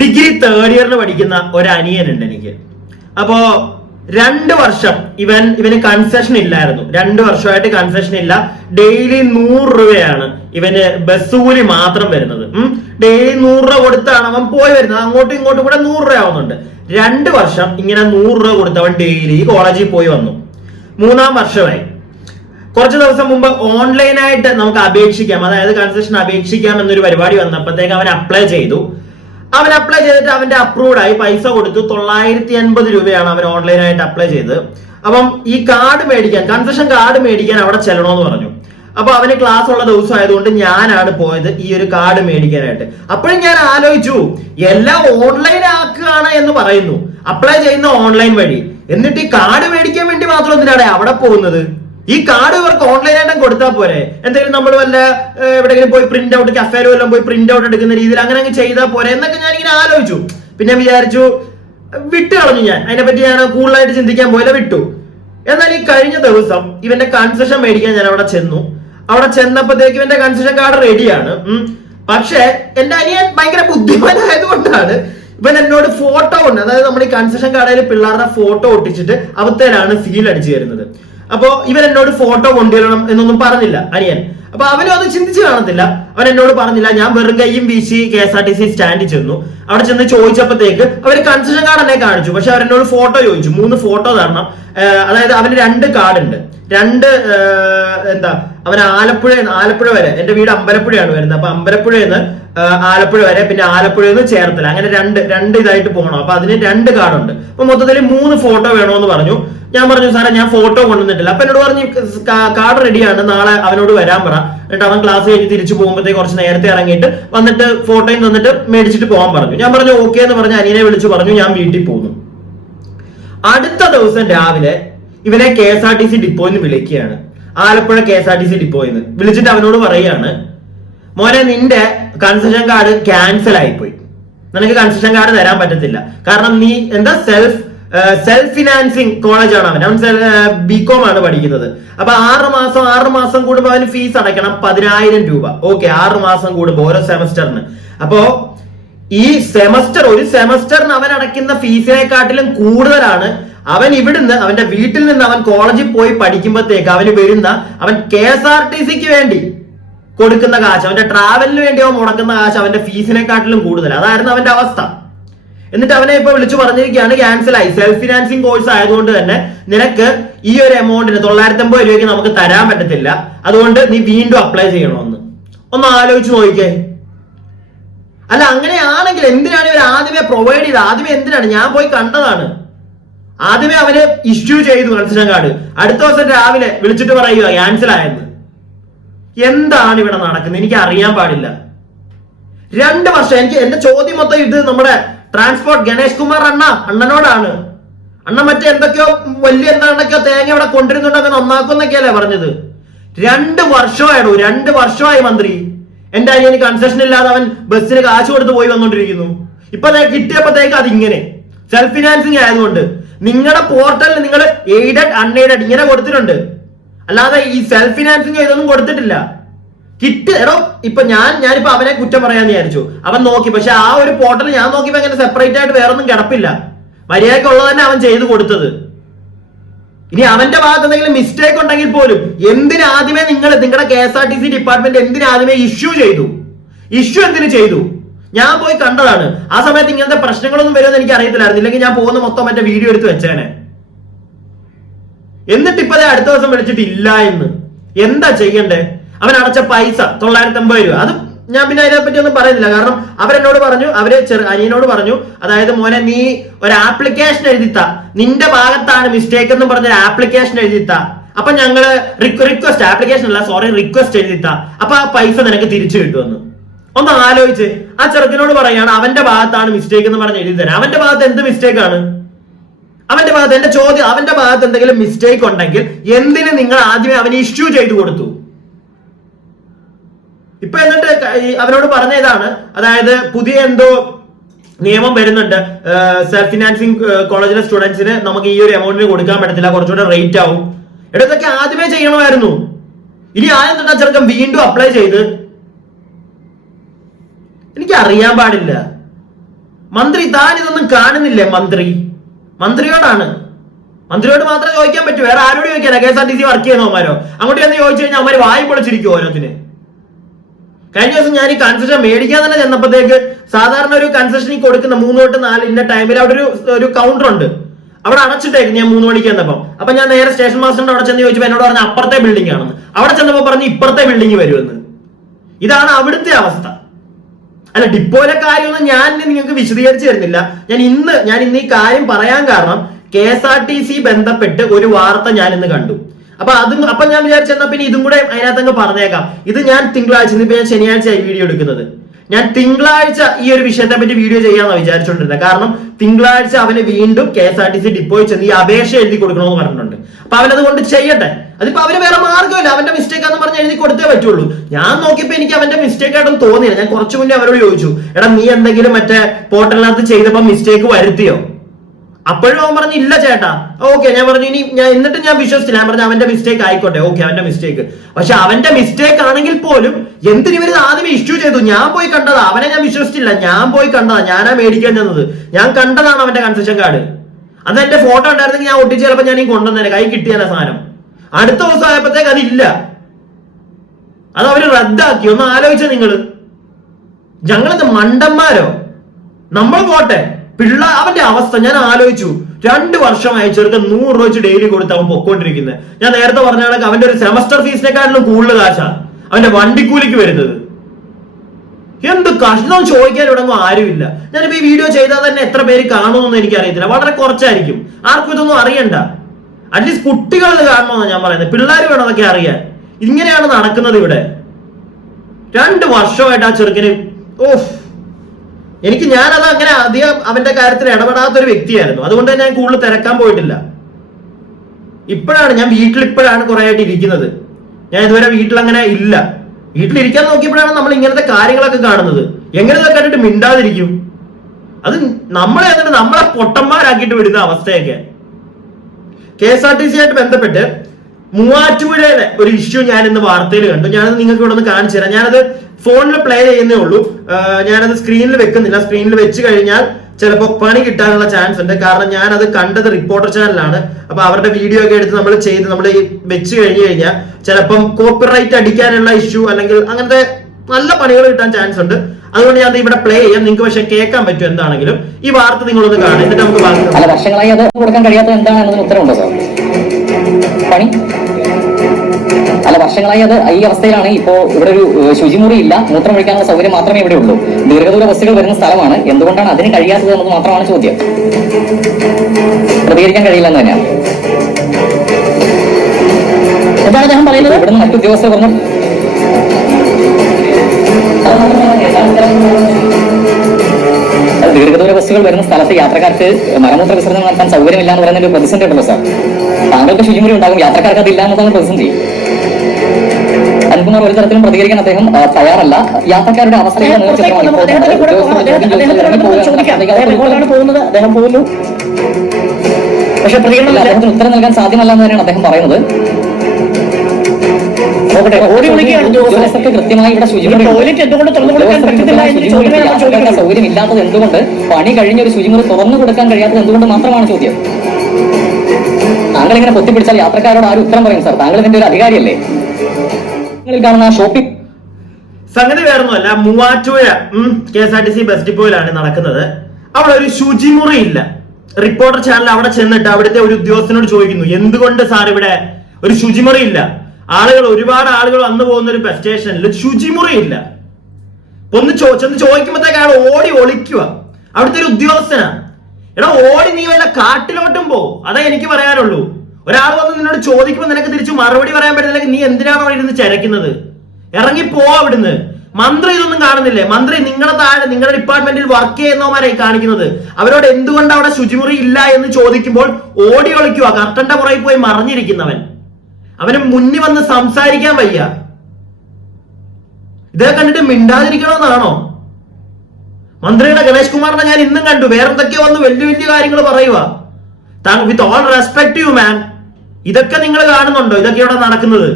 Degree third ഇയറിന് പഠിക്കുന്ന ഒരു അനിയനുണ്ട് എനിക്ക്. അപ്പോ 2 വർഷം ഇവന് കൺസെഷൻ ഇല്ലായിരുന്നു. 2 വർഷമായിട്ട് കൺസെഷൻ ഇല്ല. ഡെയിലി 100 രൂപയാണ് ഇവന് ബസ് കൂലി മാത്രം വരുന്നത്. ഡെയിലി 100 രൂപ കൊടുത്താണ് അവൻ പോയി വരുന്നത്. അങ്ങോട്ടും ഇങ്ങോട്ടും കൂടെ 100 രൂപ ആവുന്നുണ്ട്. 2 വർഷം ഇങ്ങനെ 100 രൂപ കൊടുത്ത് അവൻ ഡെയിലി കോളേജിൽ പോയി വന്നു. 3-ാം വർഷമായി. കുറച്ച് ദിവസം മുമ്പ് ഓൺലൈനായിട്ട് നമുക്ക് അപേക്ഷിക്കാം, അതായത് കൺസെഷൻ അപേക്ഷിക്കാം എന്നൊരു പരിപാടി വന്നപ്പോഴത്തേക്ക് അവൻ അപ്ലൈ ചെയ്തു. അവൻ അപ്ലൈ ചെയ്തിട്ട് അവന്റെ അപ്രൂവ്ഡ് ആയി, പൈസ കൊടുത്തു. 980 രൂപയാണ് അവൻ ഓൺലൈനായിട്ട് അപ്ലൈ ചെയ്തത്. അപ്പം ഈ കാർഡ് മേടിക്കാൻ, കൺസെഷൻ കാർഡ് മേടിക്കാൻ അവിടെ ചെല്ലണമെന്ന് പറഞ്ഞു. അപ്പൊ അവന് ക്ലാസ് ഉള്ള ദിവസം ആയതുകൊണ്ട് ഞാനാണ് പോയത് ഈ ഒരു കാർഡ് മേടിക്കാനായിട്ട്. അപ്പോഴും ഞാൻ ആലോചിച്ചു, എല്ലാം ഓൺലൈൻ ആക്കുകയാണ് എന്ന് പറയുന്നു, അപ്ലൈ ചെയ്യുന്ന ഓൺലൈൻ വഴി, എന്നിട്ട് ഈ കാർഡ് മേടിക്കാൻ വേണ്ടി മാത്രം എന്തിനാണ് അവിടെ പോകുന്നത്? ഈ കാർഡ് ഇവർക്ക് ഓൺലൈനായിട്ടും കൊടുത്താൽ പോരെ? എന്തെങ്കിലും നമ്മൾ വല്ല എവിടെയെങ്കിലും പോയി പ്രിന്റ് ഔട്ട്, കഫേലോ എല്ലാം പോയി പ്രിന്റ് ഔട്ട് എടുക്കുന്ന രീതിയിൽ അങ്ങനെ അങ്ങ് ചെയ്താൽ പോരെ എന്നൊക്കെ ഞാൻ ഇങ്ങനെ ആലോചിച്ചു. പിന്നെ വിചാരിച്ചു, വിട്ടു കളഞ്ഞു. ഞാൻ അതിനെപ്പറ്റി ഞാൻ കൂടുതലായിട്ട് ചിന്തിക്കാൻ പോയില്ല, വിട്ടു. എന്നാൽ ഈ കഴിഞ്ഞ ദിവസം ഇവന്റെ കൺസെഷൻ മേടിക്കാൻ ഞാൻ അവിടെ ചെന്നു. അവിടെ ചെന്നപ്പോഴത്തേക്ക് ഇവന്റെ കൺസെഷൻ കാർഡ് റെഡിയാണ്. പക്ഷെ എന്റെ അനിയൻ ഭയങ്കര ബുദ്ധിമാനായതുകൊണ്ടാണ് ഇവൻ എന്നോട് ഫോട്ടോ ഉണ്ട്, അതായത് നമ്മുടെ ഈ കൺസെഷൻ കാർഡിൽ പിള്ളേരുടെ ഫോട്ടോ ഒട്ടിച്ചിട്ട് അവത്തേലാണ് സീൽ അടിച്ചു തരുന്നത്. അപ്പോ ഇവൻ എന്നോട് ഫോട്ടോ കൊണ്ടുവരണം എന്നൊന്നും പറഞ്ഞില്ല അനിയൻ. അപ്പൊ അവനും അത് ചിന്തിച്ച് കാണത്തില്ല. അവൻ എന്നോട് പറഞ്ഞില്ല. ഞാൻ വെറും കയ്യും വീശി KSRTC സ്റ്റാൻഡിൽ ചെന്നു. അവിടെ ചെന്ന് ചോദിച്ചപ്പോഴത്തേക്ക് അവർ കൺസെഷൻ കാർഡ് എന്നെ കാണിച്ചു. പക്ഷെ അവരെന്നോട് ഫോട്ടോ ചോദിച്ചു, 3 ഫോട്ടോ തരണം. അതായത് അവന് 2 കാർഡ് ഉണ്ട്. അവൻ ആലപ്പുഴ വരെ, എന്റെ വീട് അമ്പലപ്പുഴയാണ് വരുന്നത്. അപ്പൊ അമ്പലപ്പുഴയിൽ നിന്ന് ആലപ്പുഴ വരെ, പിന്നെ ആലപ്പുഴയിൽ നിന്ന് ചേർത്തല, അങ്ങനെ രണ്ട് ഇതായിട്ട് പോകണം. അപ്പൊ അതിന് 2 കാർഡുണ്ട്. അപ്പൊ മൊത്തത്തിൽ 3 ഫോട്ടോ വേണമെന്ന് പറഞ്ഞു. ഞാൻ പറഞ്ഞു, സാറേ ഞാൻ ഫോട്ടോ കൊണ്ടുവന്നിട്ടില്ല. അപ്പൊ എന്നോട് പറഞ്ഞു, കാർഡ് റെഡിയാണ്, നാളെ അവനോട് വരാൻ പറ. എന്നിട്ട് അവൻ ക്ലാസ് കഴിഞ്ഞ് തിരിച്ചു പോകുമ്പോഴത്തേക്ക് കുറച്ച് നേരത്തെ ഇറങ്ങിയിട്ട് വന്നിട്ട് ഫോട്ടോയും തന്നിട്ട് മേടിച്ചിട്ട് പോകാൻ പറഞ്ഞു. ഞാൻ പറഞ്ഞു ഓക്കെ എന്ന് പറഞ്ഞ് അനിയനെ വിളിച്ചു പറഞ്ഞു ഞാൻ വീട്ടിൽ പോന്നു. അടുത്ത ദിവസം രാവിലെ ഇവനെ KSRTC ഡിപ്പോയിൽ നിന്ന് വിളിക്കുകയാണ്. ആലപ്പുഴ KSRTC ഡിപ്പോയിൽ നിന്ന് വിളിച്ചിട്ട് അവനോട് പറയുകയാണ്, മോനെ നിന്റെ കൺസെഷൻ കാർഡ് ക്യാൻസൽ ആയിപ്പോയി, നിനക്ക് കൺസെഷൻ കാർഡ് തരാൻ പറ്റത്തില്ല. കാരണം നീ സെൽഫ് ഫിനാൻസിങ് കോളേജാണ് അവൻ BCom ആണ് പഠിക്കുന്നത്. അപ്പൊ 6 മാസം കൂടുമ്പോ അവന് ഫീസ് അടയ്ക്കണം 10,000 രൂപ. ഓക്കെ, 6 മാസം കൂടുമ്പോ ഓരോ സെമസ്റ്ററിന്. അപ്പോ ഈ ഒരു സെമസ്റ്ററിന് അവൻ അടയ്ക്കുന്ന ഫീസിനെക്കാട്ടിലും കൂടുതലാണ് അവൻ അവന്റെ വീട്ടിൽ നിന്ന് അവൻ കോളേജിൽ പോയി പഠിക്കുമ്പോഴത്തേക്ക് അവൻ KSRTCക്ക് വേണ്ടി കൊടുക്കുന്ന കാശ്, അവന്റെ ട്രാവലിന് വേണ്ടി അവൻ മുടക്കുന്ന കാശ് അവന്റെ ഫീസിനെക്കാട്ടിലും കൂടുതൽ. അതായിരുന്നു അവന്റെ അവസ്ഥ. എന്നിട്ട് അവനെ ഇപ്പൊ വിളിച്ചു പറഞ്ഞിരിക്കുകയാണ് ക്യാൻസൽ ആയി. സെൽഫ് ഫിനാൻസിങ് കോഴ്സ് ആയതുകൊണ്ട് തന്നെ നിനക്ക് ഈ ഒരു എമൗണ്ടിന് 950 രൂപയ്ക്ക് നമുക്ക് തരാൻ പറ്റത്തില്ല, അതുകൊണ്ട് നീ വീണ്ടും അപ്ലൈ ചെയ്യണമെന്ന്. ഒന്ന് ആലോചിച്ച് നോക്കിക്കേ. അല്ല, അങ്ങനെയാണെങ്കിൽ എന്തിനാണ് ഇവർ ആദ്യമേ പ്രൊവൈഡ് ചെയ്തത്? ആദ്യമേ എന്തിനാണ്? ഞാൻ പോയി കണ്ടതാണ്. ആദ്യമേ അവന് ഇഷ്യൂ ചെയ്തു കൺസെഷൻ കാർഡ്. അടുത്ത ദിവസം രാവിലെ വിളിച്ചിട്ട് പറയുക ക്യാൻസൽ ആയെന്ന്. എന്താണ് ഇവിടെ നടക്കുന്നത്? എനിക്ക് അറിയാൻ പാടില്ല. 2 വർഷം. എന്റെ ചോദ്യം മൊത്തം ഇത് നമ്മുടെ ട്രാൻസ്പോർട്ട് ഗണേഷ് കുമാർ അണ്ണനോടാണ്. അണ്ണൻ മറ്റേ എന്തൊക്കെയോ വലിയ എന്തൊക്കെയോ തേങ്ങ ഇവിടെ കൊണ്ടിരുന്നുണ്ടൊക്കെ നന്നാക്കുന്നൊക്കെയല്ലേ പറഞ്ഞത്. 2 വർഷമായിടൂ, 2 വർഷമായി മന്ത്രി. എന്റെ അനിയന് കൺസെഷൻ ഇല്ലാതെ അവൻ ബസ്സിന് കാശ് കൊടുത്ത് പോയി വന്നോണ്ടിരിക്കുന്നു. ഇപ്പൊ കിട്ടിയപ്പോഴത്തേക്ക് അതിങ്ങനെ സെൽഫ് ഫിനാൻസിങ് ആയതുകൊണ്ട് നിങ്ങളുടെ പോർട്ടലിൽ നിങ്ങൾ എയ്ഡഡ് അൺഎയ്ഡഡ് ഇങ്ങനെ കൊടുത്തിട്ടുണ്ട്, അല്ലാതെ ഈ സെൽഫ് ഫിനാൻസിങ് ഇതൊന്നും കൊടുത്തിട്ടില്ല. ഇപ്പൊ ഞാനിപ്പോ അവനെ കുറ്റം പറയാന്ന് വിചാരിച്ചു. അവൻ നോക്കി, പക്ഷെ ആ ഒരു പോർട്ടൽ ഞാൻ നോക്കിയപ്പോ അങ്ങനെ സെപ്പറേറ്റ് ആയിട്ട് വേറൊന്നും കിടപ്പില്ല. മര്യാദക്കുള്ളത് തന്നെ അവൻ ചെയ്തു കൊടുത്തത്. ഇനി അവന്റെ ഭാഗത്ത് എന്തെങ്കിലും മിസ്റ്റേക്ക് ഉണ്ടെങ്കിൽ പോലും എന്തിനാദ്യമേ നിങ്ങളുടെ KSRTC ഡിപ്പാർട്ട്മെന്റ് എന്തിനാദ്യമേ ഇഷ്യൂ എന്തിനു ചെയ്തു? ഞാൻ പോയി കണ്ടതാണ്. ആ സമയത്ത് ഇങ്ങനത്തെ പ്രശ്നങ്ങളൊന്നും വരുമെന്ന് എനിക്ക് അറിയത്തില്ലായിരുന്നു. ഇല്ലെങ്കിൽ ഞാൻ പോകുന്ന മൊത്തം മറ്റേ വീഡിയോ എടുത്ത് വെച്ചേനെ. എന്നിട്ട് ഇപ്പതേ അടുത്ത ദിവസം വിളിച്ചിട്ട് ഇല്ല എന്ന്. എന്താ ചെയ്യണ്ടേ? അവൻ അടച്ച പൈസ 950 രൂപ. അത് ഞാൻ പിന്നെ അതിനെപ്പറ്റി ഒന്നും പറയുന്നില്ല. കാരണം അവരെന്നോട് പറഞ്ഞു, അനിയനോട് പറഞ്ഞു, അതായത് മോനെ നീ ഒരു ആപ്ലിക്കേഷൻ എഴുതിത്താ, നിന്റെ ഭാഗത്താണ് മിസ്റ്റേക്ക് എന്ന് പറഞ്ഞൊരു ആപ്ലിക്കേഷൻ എഴുതിത്താ, അപ്പൊ ഞങ്ങള് റിക്വസ്റ്റ് എഴുതിത്താ, അപ്പൊ ആ പൈസ നിനക്ക് തിരിച്ചു കിട്ടുമെന്ന്. ഒന്ന് ആലോചിച്ച്. ആ ചെറുക്കനോട് പറയാണ് അവന്റെ ഭാഗത്താണ് മിസ്റ്റേക്ക് എന്ന് പറഞ്ഞ് എഴുതി തരാം. അവന്റെ ഭാഗത്ത് എന്ത് മിസ്റ്റേക്ക് ആണ്? എന്റെ ചോദ്യം, അവന്റെ ഭാഗത്ത് എന്തെങ്കിലും മിസ്റ്റേക്ക് ഉണ്ടെങ്കിൽ എന്തിന് നിങ്ങൾ ആദ്യമേ അവന് ഇഷ്യൂ ചെയ്തു കൊടുത്തു? ഇപ്പൊ എന്നിട്ട് അവനോട് പറഞ്ഞ ഇതാണ്, അതായത് പുതിയ എന്തോ നിയമം വരുന്നുണ്ട്, സെൽഫ് ഫിനാൻസിങ് കോളേജിലെ സ്റ്റുഡൻസിന് നമുക്ക് ഈ ഒരു എമൗണ്ടിന് കൊടുക്കാൻ പറ്റത്തില്ല, കുറച്ചുകൂടെ റേറ്റ് ആവും. ഇതൊക്കെ ആദ്യമേ ചെയ്യണമായിരുന്നു. ഇനി ആദ്യം ചെറുക്കൻ വീണ്ടും അപ്ലൈ ചെയ്ത്. എനിക്ക് അറിയാൻ പാടില്ല. മന്ത്രി താൻ ഇതൊന്നും കാണുന്നില്ലേ? മന്ത്രിയോടാണ്, മന്ത്രിയോട് മാത്രമേ ചോദിക്കാൻ പറ്റൂ, വേറെ ആരോട് ചോദിക്കാനാ? KSRTC work ചെയ്യുന്നവന്മാരോ? അങ്ങോട്ട് ചെന്ന് ചോദിച്ചു കഴിഞ്ഞാൽ അവന്മാര് വായി പൊളിച്ചിരിക്കും ഓരോത്തിന്. കഴിഞ്ഞ ദിവസം ഞാൻ ഈ കൺസെഷൻ മേടിക്കാൻ തന്നെ ചെന്നപ്പോഴത്തേക്ക് സാധാരണ ഒരു കൺസെഷൻ കൊടുക്കുന്ന 3 തൊട്ട് 4 ഇന്ന ടൈമിൽ അവിടെ ഒരു കൗണ്ടർ ഉണ്ട്, അവിടെ അടച്ചിട്ടേക്ക് ഞാൻ 3 മണിക്ക് ചെന്നപ്പോ. അപ്പൊ ഞാൻ നേരെ സ്റ്റേഷൻ മാസ്റ്ററിന്റെ അവിടെ ചെന്ന് ചോദിച്ചപ്പോൾ എന്നോട് പറഞ്ഞ അപ്പുറത്തെ ബിൽഡിംഗ് ആണെന്ന്. അവിടെ ചെന്നപ്പോ പറഞ്ഞ് ഇപ്പുറത്തെ ബിൽഡിംഗ് വരുമെന്ന്. ഇതാണ് അവിടുത്തെ അവസ്ഥ. അല്ല, ഡിപ്പോയിലെ കാര്യമൊന്നും ഞാൻ നിങ്ങൾക്ക് വിശദീകരിച്ചു തരുന്നില്ല. ഞാൻ ഇന്ന് ഈ കാര്യം പറയാൻ കാരണം KSRTC ബന്ധപ്പെട്ട് ഒരു വാർത്ത ഞാൻ ഇന്ന് കണ്ടു. അപ്പൊ ഞാൻ വിചാരിച്ചെന്നാ പിന്നെ ഇതും കൂടെ അതിനകത്തങ്ങ് പറഞ്ഞേക്കാം. ഇത് ഞാൻ തിങ്കളാഴ്ച, ഇന്നിപ്പോ ഞാൻ ശനിയാഴ്ചയായി വീഡിയോ എടുക്കുന്നത്. ഞാൻ തിങ്കളാഴ്ച ഈ ഒരു വിഷയത്തെ പറ്റി വീഡിയോ ചെയ്യാമെന്നാണ് വിചാരിച്ചുകൊണ്ടിരുന്നത്. കാരണം തിങ്കളാഴ്ച അവന് വീണ്ടും KSRTC ഡിപ്പോയിൽ ചെന്ന് ഈ അപേക്ഷ എഴുതി കൊടുക്കണമെന്ന് പറഞ്ഞിട്ടുണ്ട്. അപ്പൊ അവനത് കൊണ്ട് ചെയ്യട്ടെ. അതിപ്പോ അവന് വേറെ മാർഗ്ഗമില്ല, അവന്റെ മിസ്റ്റേക്ക് ആണെന്ന് പറഞ്ഞ് എഴുതി കൊടുത്തേ പറ്റുള്ളൂ. ഞാൻ നോക്കിയപ്പോ എനിക്ക് അവന്റെ മിസ്റ്റേക്ക് ആയിട്ടൊന്നും തോന്നിയില്ല. ഞാൻ കുറച്ചു മുന്നേ അവരോട് ചോദിച്ചു, എടാ നീ എന്തെങ്കിലും മറ്റേ പോർട്ടലിനകത്ത് ചെയ്തപ്പോ മിസ്റ്റേക്ക് വരുത്തിയോ? അപ്പോഴും അവൻ പറഞ്ഞു ഇല്ല ചേട്ടാ. ഓക്കെ, ഞാൻ പറഞ്ഞു എന്നിട്ട് ഞാൻ വിശ്വസിച്ചില്ല. ഞാൻ പറഞ്ഞു അവന്റെ മിസ്റ്റേക്ക് ആയിക്കോട്ടെ, ഓക്കെ അവന്റെ മിസ്റ്റേക്ക്. പക്ഷെ അവന്റെ മിസ്റ്റേക്ക് ആണെങ്കിൽ പോലും എന്തിനു ഇവര് ആദ്യമേ ഇഷ്യൂ ചെയ്തു? ഞാൻ പോയി കണ്ടതാ, അവനെ ഞാൻ വിശ്വസിച്ചില്ല. ഞാൻ പോയി കണ്ടതാ, ഞാനാ മേടിക്കാൻ ചെന്നത്. ഞാൻ കണ്ടതാണ് അവന്റെ കൺസെഷൻ കാർഡ്. അന്ന് എന്റെ ഫോട്ടോ ഉണ്ടായിരുന്നെങ്കിൽ ഞാൻ ഒട്ടിച്ച് ചിലപ്പോൾ ഞാൻ ഈ കൊണ്ടുവന്നേനെ, കൈ കിട്ടിയാല സാധനം. അടുത്ത ദിവസം ആയപ്പോഴത്തേക്ക് അതില്ല, അത് അവര് റദ്ദാക്കി. ഒന്ന് ആലോചിച്ച നിങ്ങള്, ഞങ്ങളത് മണ്ടന്മാരോ? നമ്മൾ പോട്ടെ, അവന്റെ അവസ്ഥ ഞാൻ ആലോചിച്ചു. 2 വർഷമായി ചെറുക്കൻ 100 രൂപ വെച്ച് ഡെയിലി കൊടുത്ത് അവൻ പൊക്കോണ്ടിരിക്കുന്നത്. ഞാൻ നേരത്തെ പറഞ്ഞ കണക്ക് അവന്റെ ഒരു സെമസ്റ്റർ ഫീസിനെക്കാട്ടിലും കൂടുതൽ കാശാ അവന്റെ വണ്ടിക്കൂലിക്ക് വരുന്നത്. എന്ത് കഷ്ണം ചോദിക്കാൻ ഇവിടെങ്ങും ആരുമില്ല. ഞാനിപ്പോ ഈ വീഡിയോ ചെയ്താൽ തന്നെ എത്ര പേര് കാണുമെന്നൊന്നും എനിക്ക് അറിയത്തില്ല, വളരെ കുറച്ചായിരിക്കും. ആർക്കും ഇതൊന്നും അറിയണ്ട. അറ്റ്ലീസ്റ്റ് കുട്ടികൾ ഇത് കാണണമെന്നാണ് ഞാൻ പറയുന്നത്. പിള്ളേർ വേണം അതൊക്കെ അറിയാൻ. ഇങ്ങനെയാണ് നടക്കുന്നത് ഇവിടെ. 2 വർഷമായിട്ട് ആ ചെറുക്കന് ഞാനത് അങ്ങനെ അധികം അവന്റെ കാര്യത്തിൽ ഇടപെടാത്തൊരു വ്യക്തിയായിരുന്നു. അതുകൊണ്ട് തന്നെ ഞാൻ കൂടുതൽ തിരക്കാൻ പോയിട്ടില്ല. ഞാൻ ഇപ്പോഴാണ് കുറെ ആയിട്ട് ഇരിക്കുന്നത്. ഞാൻ ഇതുവരെ വീട്ടിൽ അങ്ങനെ ഇല്ല. വീട്ടിലിരിക്കാൻ നോക്കിയപ്പോഴാണ് നമ്മൾ ഇങ്ങനത്തെ കാര്യങ്ങളൊക്കെ കാണുന്നത്. എങ്ങനെ ഇതൊക്കെ കണ്ടിട്ട് മിണ്ടാതിരിക്കും? അത് നമ്മളെ പൊട്ടന്മാരാക്കിയിട്ട് വിടുന്ന അവസ്ഥയൊക്കെ. KSRTC ആയിട്ട് ബന്ധപ്പെട്ട് മൂവാറ്റുപുഴയിലെ ഒരു ഇഷ്യൂ ഞാൻ ഇന്ന് വാർത്തയിൽ കണ്ടു. ഞാനത് നിങ്ങൾക്ക് ഇവിടെ ഒന്ന് കാണിച്ചു തരാം. ഞാനത് ഫോണിൽ പ്ലേ ചെയ്യുന്നേ ഉള്ളൂ, ഞാനത് സ്ക്രീനിൽ വെക്കുന്നില്ല. സ്ക്രീനിൽ വെച്ച് കഴിഞ്ഞാൽ ചിലപ്പോൾ പണി കിട്ടാനുള്ള ചാൻസ് ഉണ്ട്. കാരണം ഞാനത് കണ്ടത് റിപ്പോർട്ടർ ചാനലാണ്. അപ്പൊ അവരുടെ വീഡിയോ ഒക്കെ എടുത്ത് നമ്മൾ വെച്ച് കഴിഞ്ഞാൽ ചിലപ്പം കോപ്പിറൈറ്റ് അടിക്കാനുള്ള ഇഷ്യൂ അല്ലെങ്കിൽ അങ്ങനത്തെ നല്ല പണികൾ കിട്ടാൻ ചാൻസ് ഉണ്ട്. അതുകൊണ്ട് ഞാൻ ഇവിടെ പ്ലേ ചെയ്യാം. നിങ്ങൾക്ക് പക്ഷെ കേൾക്കാൻ പറ്റും എന്താണെങ്കിലും. ഈ വാർത്ത നിങ്ങളൊന്ന് കാണാം, എന്നിട്ട് നമുക്ക് ബാക്കി. വർഷങ്ങളായി അത് കൊടുക്കാൻ കഴിയാത്തത് എന്താണെന്നതിന് ഉത്തരവുണ്ടോ സാർ? പണി വർഷങ്ങളായി അത് ഈ അവസ്ഥയിലാണ്. ഇപ്പോ ഇവിടെ ഒരു ശുചിമുറി ഇല്ല, മൂത്രം ഒഴിക്കാനുള്ള സൗകര്യം മാത്രമേ ഇവിടെ ഉള്ളൂ. ദീർഘദൂര ബസ്സുകൾ വരുന്ന സ്ഥലമാണ്. എന്തുകൊണ്ടാണ് അതിന് കഴിയാത്തത് എന്നത് മാത്രമാണ് ചോദ്യം. പ്രതികരിക്കാൻ കഴിയില്ലെന്ന് തന്നെയാണ് എന്താണ് അദ്ദേഹം പറയുന്നത്. ഇവിടുന്ന് മറ്റു ഉദ്യോഗസ്ഥർ പറഞ്ഞു ദീർഘദൂര ബസ്സുകൾ വരുന്ന സ്ഥലത്ത് യാത്രക്കാർക്ക് മലമൂത്ര വിസർജനം നടത്താൻ സൗകര്യമില്ല എന്ന് പറയുന്ന ഒരു പ്രതിസന്ധി ഉണ്ടല്ലോ സാർ. താങ്കൾക്ക് ശുചിമുറി ഉണ്ടാകും, യാത്രക്കാർക്ക് അതില്ല എന്നതാണ് പ്രതിസന്ധി. അൻകുമാർ ഒരു തരത്തിലും പ്രതികരിക്കാൻ അദ്ദേഹം തയ്യാറല്ല. യാത്രക്കാരുടെ അവസ്ഥയിൽ പക്ഷെ പ്രതികരണം അദ്ദേഹത്തിന് ഉത്തരം നൽകാൻ സാധ്യമല്ല എന്ന് തന്നെയാണ് അദ്ദേഹം പറയുന്നത്. കൃത്യമായി ഇവിടെ ശുചിമുറി സൗകര്യം ഇല്ലാത്തത് എന്തുകൊണ്ട്, പണി കഴിഞ്ഞ ഒരു ശുചിമുറി തുറന്നു കൊടുക്കാൻ കഴിയാത്തത് എന്തുകൊണ്ട് മാത്രമാണ് ചോദ്യം. താങ്കൾ ഇങ്ങനെ പൊത്തിപ്പിടിച്ചാൽ യാത്രക്കാരോട് ആരും ഉത്തരം പറയും സാർ. താങ്കൾ ഇതിന്റെ ഒരു അധികാരിയല്ലേ? കാണുന്ന ഷോപ്പിംഗ് സംഗതി വേറൊന്നുമല്ല, മൂവാറ്റുപുഴ KSRTC ബസ് ഡിപ്പോയിലാണ് നടക്കുന്നത്. അവിടെ ഒരു ശുചിമുറി ഇല്ല. റിപ്പോർട്ടർ ചാനൽ അവിടെ ചെന്നിട്ട് അവിടുത്തെ ഒരു ഉദ്യോഗസ്ഥനോട് ചോദിക്കുന്നു, എന്തുകൊണ്ട് സാർ ഇവിടെ ഒരു ശുചിമുറി ഇല്ല? ഒരുപാട് ആളുകൾ വന്നു പോകുന്ന ഒരു ബസ് സ്റ്റേഷനിൽ ശുചിമുറി ഇല്ല. ഒന്ന് ചെന്ന് ചോദിക്കുമ്പോഴത്തേക്ക് അയാൾ ഓടി ഒളിക്കുക. അവിടുത്തെ ഒരു ഉദ്യോഗസ്ഥനാ. എടാ ഓടി നീ വല്ല കാട്ടിലോട്ടും പോ, അതേ എനിക്ക് പറയാനുള്ളൂ. ഒരാൾ വന്ന് നിന്നോട് ചോദിക്കുമ്പോൾ നിനക്ക് തിരിച്ചു മറുപടി പറയാൻ പറ്റില്ലെങ്കിൽ നീ എന്തിനാണ് അവിടെ ഇരുന്ന് ചരക്കുന്നത്? ഇറങ്ങി പോ അവിടുന്ന്. മന്ത്രി ഇതൊന്നും കാണുന്നില്ലേ? മന്ത്രി നിങ്ങളുടെ ഡിപ്പാർട്ട്മെന്റിൽ വർക്ക് ചെയ്യുന്നവരെ കാണിക്കുന്നത്. അവരോട് എന്തുകൊണ്ട് അവിടെ ശുചിമുറി ഇല്ല എന്ന് ചോദിക്കുമ്പോൾ ഓടി ഒളിക്കുക. കർട്ടന്റെ പുറകിൽ പോയി മറിഞ്ഞിരിക്കുന്നവൻ. അവന് മുന്നിൽ വന്ന് സംസാരിക്കാൻ വയ്യ. ഇതേ കണ്ടിട്ട് മിണ്ടാതിരിക്കണമെന്നാണോ? മന്ത്രിയുടെ ഗണേഷ് കുമാറിനെ ഞാൻ ഇന്നും കണ്ടു, വേറെന്തൊക്കെയോ വന്ന് വലിയ വലിയ കാര്യങ്ങൾ പറയുക. With all respect you man, ഇതൊക്കെ നിങ്ങൾ കാണുന്നുണ്ടോ? ഇതൊക്കെ ഇവിടെ നടക്കുന്നത്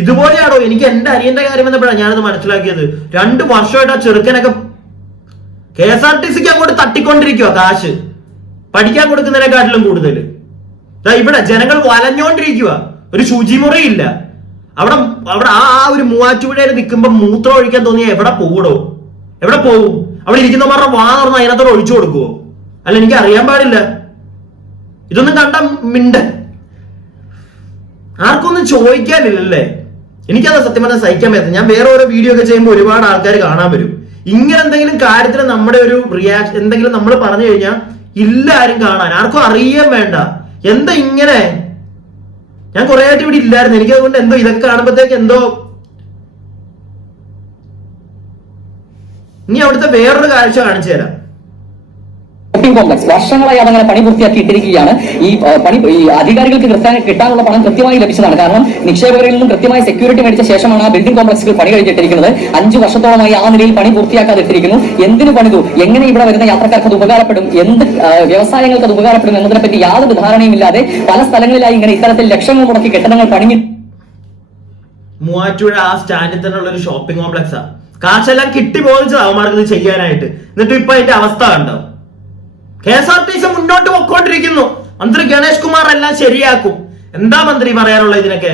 ഇതുപോലെയാണോ? എനിക്ക് എന്റെ അനിയന്റെ കാര്യം വന്നപ്പോഴാണ് ഞാനത് മനസ്സിലാക്കിയത്. 2 വർഷമായിട്ട് ആ ചെറുക്കനൊക്കെ KSRTCക്ക് അങ്ങോട്ട് തട്ടിക്കൊണ്ടിരിക്കുക കാശ്, പഠിക്കാൻ കൊടുക്കുന്നതിനെക്കാട്ടിലും കൂടുതൽ. ഇവിടെ ജനങ്ങൾ വലഞ്ഞോണ്ടിരിക്കുക, ഒരു ശുചിമുറിയില്ല. അവിടെ അവിടെ ആ ഒരു മൂവാറ്റുപുഴയിൽ നിൽക്കുമ്പോ മൂത്രം ഒഴിക്കാൻ തോന്നിയാൽ എവിടെ പോകണോ? എവിടെ പോകും? അവിടെ ഇരിക്കുന്നവരുടെ വാ തുറന്ന് അതിനകത്തോടെ ഒഴിച്ചു കൊടുക്കുവോ? അല്ല, എനിക്ക് അറിയാൻ പാടില്ല. ഇതൊന്നും കണ്ട ആർക്കൊന്നും ചോദിക്കാനില്ലല്ലേ? എനിക്കത് സത്യം പറഞ്ഞാൽ സഹിക്കാൻ പറ്റും. ഞാൻ വേറെ ഓരോ വീഡിയോ ഒക്കെ ചെയ്യുമ്പോൾ ഒരുപാട് ആൾക്കാർ കാണാൻ വരും. ഇങ്ങനെ എന്തെങ്കിലും കാര്യത്തിൽ നമ്മുടെ ഒരു റിയാക്ഷൻ എന്തെങ്കിലും നമ്മൾ പറഞ്ഞു കഴിഞ്ഞാൽ ഇല്ല ആരും കാണാൻ, ആർക്കും അറിയാൻ വേണ്ട. എന്താ ഇങ്ങനെ? ഞാൻ കുറെ ആയിട്ട് ഇവിടെ ഇല്ലായിരുന്നു. എനിക്ക് അതുകൊണ്ട് എന്തോ ഇതൊക്കെ കാണുമ്പോഴത്തേക്ക് എന്തോ. ഇനി അവിടുത്തെ വേറൊരു കാഴ്ച കാണിച്ചു തരാം. ഷോപ്പിംഗ് കോംപ്ലക്സ് വർഷങ്ങളായി അതങ്ങനെ പണി പൂർത്തിയാക്കിയിട്ടിരിക്കുകയാണ്. ഈ അധികാരികൾക്ക് കിട്ടാനുള്ള പണം കൃത്യമായി ലഭിച്ചതാണ്. കാരണം നിക്ഷേപകരിൽ നിന്നും കൃത്യമായി സെക്യൂരിറ്റി മേടിച്ച ശേഷമാണ് ആ ബിൽഡിംഗ് കോംപ്ലക്സുകൾ പണി കഴിഞ്ഞിട്ടിരിക്കുന്നത്. 5 വർഷത്തോളമായി ആ നിലയിൽ പണി പൂർത്തിയാക്കാതിട്ടിരിക്കുന്നു. എന്തിനു പണിതു, എങ്ങനെ ഇവിടെ വരുന്ന യാത്രക്കാർക്ക് അത് ഉപകാരപ്പെടും, എന്ത് വ്യവസായങ്ങൾക്ക് അത് ഉപകാരപ്പെടും എന്നതിനെ പറ്റി യാതൊരു ധാരണയുമില്ലാതെ പല സ്ഥലങ്ങളിലായി ഇങ്ങനെ ഇത്തരത്തിൽ ലക്ഷങ്ങൾ മുടക്കി കെട്ടിടങ്ങൾ പണിഞ്ഞു. മൂവാറ്റുപുഴ ആ സ്റ്റാൻഡിൽ തന്നെ ഉള്ള ഒരു ഷോപ്പിംഗ് കോംപ്ലക്സാ. കാശെല്ലാം കിട്ടി ബോധിച്ചത് അവന്മാർക്ക് ഇത് ചെയ്യാനായിട്ട്. എന്നിട്ട് ഇപ്പൊ അതിന്റെ അവസ്ഥ കണ്ടോ? KSRTC മുന്നോട്ട് പൊക്കോണ്ടിരിക്കുന്നു. മന്ത്രി ഗണേഷ് കുമാർ എല്ലാം ശരിയാക്കും. എന്താ മന്ത്രി പറയാനുള്ളത് ഇതിനൊക്കെ?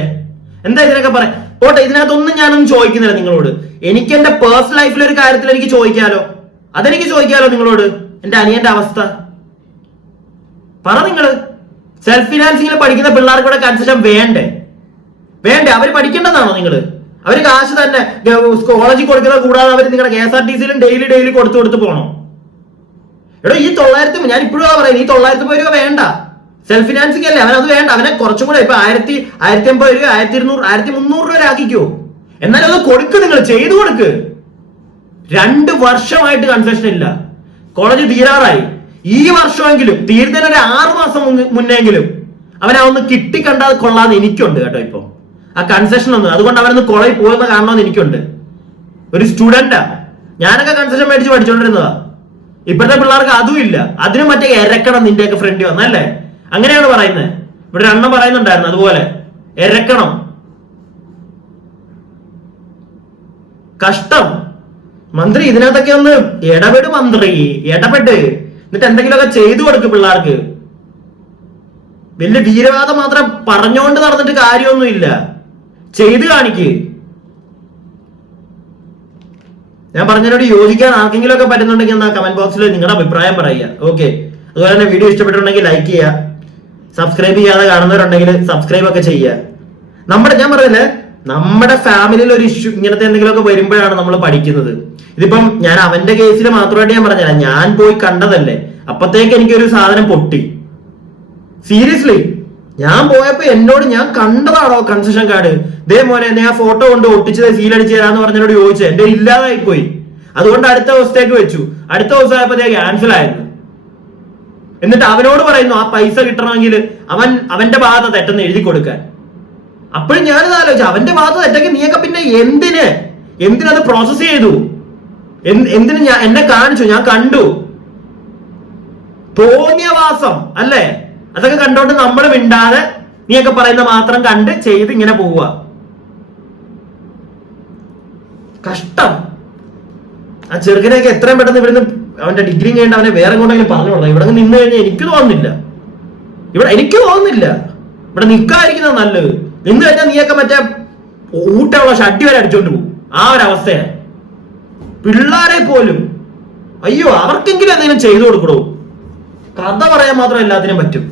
എന്താ ഇതിനൊക്കെ പറയാം? പോട്ടെ, ഇതിനകത്തൊന്നും ഞാനൊന്നും ചോദിക്കുന്നില്ല നിങ്ങളോട്. എനിക്ക് എന്റെ പേഴ്സണൽ ലൈഫിൽ ഒരു കാര്യത്തിൽ എനിക്ക് ചോദിക്കാലോ, അതെനിക്ക് ചോദിക്കാലോ നിങ്ങളോട്. എന്റെ അനിയന്റെ അവസ്ഥ പറ നിങ്ങള്. സെൽഫ് ഫിനാൻസിങ്ങിൽ പഠിക്കുന്ന പിള്ളേർക്ക് കൂടെ കൺസെഷൻ വേണ്ടേ? അവര് പഠിക്കേണ്ടതാണോ നിങ്ങള്? അവര് കാശ് തന്നെ കോളേജിൽ കൊടുക്കുന്നത് കൂടാതെ അവര് നിങ്ങളുടെ KSRTCയിലും ഡെയിലി കൊടുത്തു പോകണോ? എടോ, ഈ 900, ഞാൻ ഇപ്പോഴും പറയുന്നത്, ഈ 900 രൂപ വേണ്ട. സെൽഫ് ഫിനാൻസിങ് അല്ലേ, അവനത് വേണ്ട. അവനെ കുറച്ചും കൂടെ ഇപ്പൊ 1050 രൂപ, 1200, 1300 രൂപ ആക്കിക്കോ. എന്നാലും അത് കൊടുക്ക്, നിങ്ങൾ ചെയ്തു കൊടുക്ക്. 2 വർഷമായിട്ട് കൺസെഷൻ ഇല്ല. കോളേജ് തീരാറായി. ഈ വർഷമെങ്കിലും തീരുന്നതിന് ഒരു 6 മാസം മുന്നെങ്കിലും അവനെ ഒന്ന് കിട്ടിക്കണ്ടാതെ കൊള്ളാന്ന് എനിക്കുണ്ട് കേട്ടോ. ഇപ്പൊ ആ കൺസെഷൻ ഒന്ന്, അതുകൊണ്ട് അവനൊന്ന് കോളേജിൽ പോയെന്ന് കാണണമെന്ന് എനിക്കുണ്ട്. ഒരു സ്റ്റുഡന്റാ, ഞാനൊക്കെ കൺസെഷൻ മേടിച്ച് പഠിച്ചോണ്ടിരുന്നതാ. ഇപ്പോഴത്തെ പിള്ളേർക്ക് അതും ഇല്ല. അതിനും മറ്റേ ഇരക്കണം നിന്റെയൊക്കെ ഫ്രണ്ട് വന്നല്ലേ, അങ്ങനെയാണ് പറയുന്നത്. ഇവിടെ രണ്ടെണ്ണം പറയുന്നുണ്ടായിരുന്നു അതുപോലെ. ഇരക്കണം, കഷ്ടം. മന്ത്രി ഇതിനകത്തൊക്കെ ഒന്ന് ഇടപെട് മന്ത്രി, ഇടപെട്ട് എന്നിട്ട് എന്തെങ്കിലുമൊക്കെ ചെയ്തു കൊടുക്ക് പിള്ളേർക്ക്. വലിയ വീരവാദം മാത്രം പറഞ്ഞുകൊണ്ട് നടന്നിട്ട് കാര്യമൊന്നുമില്ല, ചെയ്ത് കാണിക്ക്. ഞാൻ പറഞ്ഞതിനോട് യോജിക്കാൻ ആർക്കെങ്കിലും ഒക്കെ പറ്റുന്നുണ്ടെങ്കിൽ എന്നാ കമന്റ് ബോക്സിൽ നിങ്ങളുടെ അഭിപ്രായം പറയുക. ഓക്കെ, അതുപോലെ തന്നെ വീഡിയോ ഇഷ്ടപ്പെട്ടിട്ടുണ്ടെങ്കിൽ ലൈക്ക് ചെയ്യുക, സബ്സ്ക്രൈബ് ചെയ്യാതെ കാണുന്നവരുണ്ടെങ്കിൽ സബ്സ്ക്രൈബ് ഒക്കെ ചെയ്യുക. ഞാൻ പറയില്ലേ, നമ്മുടെ ഫാമിലിയിൽ ഒരു ഇഷ്യൂ ഇങ്ങനത്തെ എന്തെങ്കിലുമൊക്കെ വരുമ്പോഴാണ് നമ്മൾ പഠിക്കുന്നത്. ഇതിപ്പം ഞാൻ അവന്റെ കേസിൽ മാത്രമായിട്ട് ഞാൻ പറഞ്ഞില്ല, ഞാൻ പോയി കണ്ടതല്ലേ. അപ്പത്തേക്ക് എനിക്കൊരു സാധനം പൊട്ടി. സീരിയസ്ലി ഞാൻ പോയപ്പോ എന്നോട് ഞാൻ കണ്ടതാണോ കൺസെഷൻ കാർഡ്, ദേ മോനെ ഞാൻ ഫോട്ടോ കൊണ്ട് ഒട്ടിച്ചത് സീലടിച്ച് തരാന്ന് പറഞ്ഞോട് ചോദിച്ചത് എന്റെ ഇല്ലാതായി പോയി. അതുകൊണ്ട് അടുത്ത ദിവസത്തേക്ക് വെച്ചു. അടുത്ത ദിവസം ആയപ്പോഴത്തേക്ക് ക്യാൻസൽ ആയിരുന്നു. എന്നിട്ട് അവനോട് പറയുന്നു ആ പൈസ കിട്ടണമെങ്കിൽ അവന്റെ ഭാഗത്ത് തെറ്റെന്ന് എഴുതി കൊടുക്കാൻ. അപ്പോഴും ഞാനിത് ആലോചിച്ചു, അവന്റെ ഭാഗത്ത് തെറ്റെങ്കിൽ നീയൊക്കെ പിന്നെ എന്തിനത് പ്രോസസ് ചെയ്തു? എന്തിന് എന്നെ കാണിച്ചു? ഞാൻ കണ്ടു. തോന്നിയ വാസം അല്ലേ? അതൊക്കെ കണ്ടോണ്ട് നമ്മൾ മിണ്ടാതെ നീയൊക്കെ പറയുന്ന മാത്രം കണ്ട് ചെയ്ത് ഇങ്ങനെ പോവുക. കഷ്ടം. ആ ചെറുക്കനെയൊക്കെ എത്രയും പെട്ടെന്ന് ഇവിടുന്ന് അവന്റെ ഡിഗ്രി കഴിഞ്ഞിട്ട് അവനെ വേറെ എങ്ങോട്ടെങ്കിലും പറഞ്ഞു കൊടുക്കണം. ഇവിടെ നിന്ന് കഴിഞ്ഞാൽ എനിക്ക് തോന്നുന്നില്ല ഇവിടെ നിൽക്കാതിരിക്കുന്നത് നല്ലത്. നിന്ന് കഴിഞ്ഞാൽ നീയൊക്കെ മറ്റേ ഊട്ടമുള്ള ഷഡ്ഡി വരെ അടിച്ചോണ്ട് പോകും. ആ ഒരു അവസ്ഥയാണ്. പിള്ളേരെ പോലും അയ്യോ, അവർക്കെങ്കിലും എന്തെങ്കിലും ചെയ്തു കൊടുക്കണോ? കഥ പറയാൻ മാത്രം എല്ലാത്തിനും പറ്റും.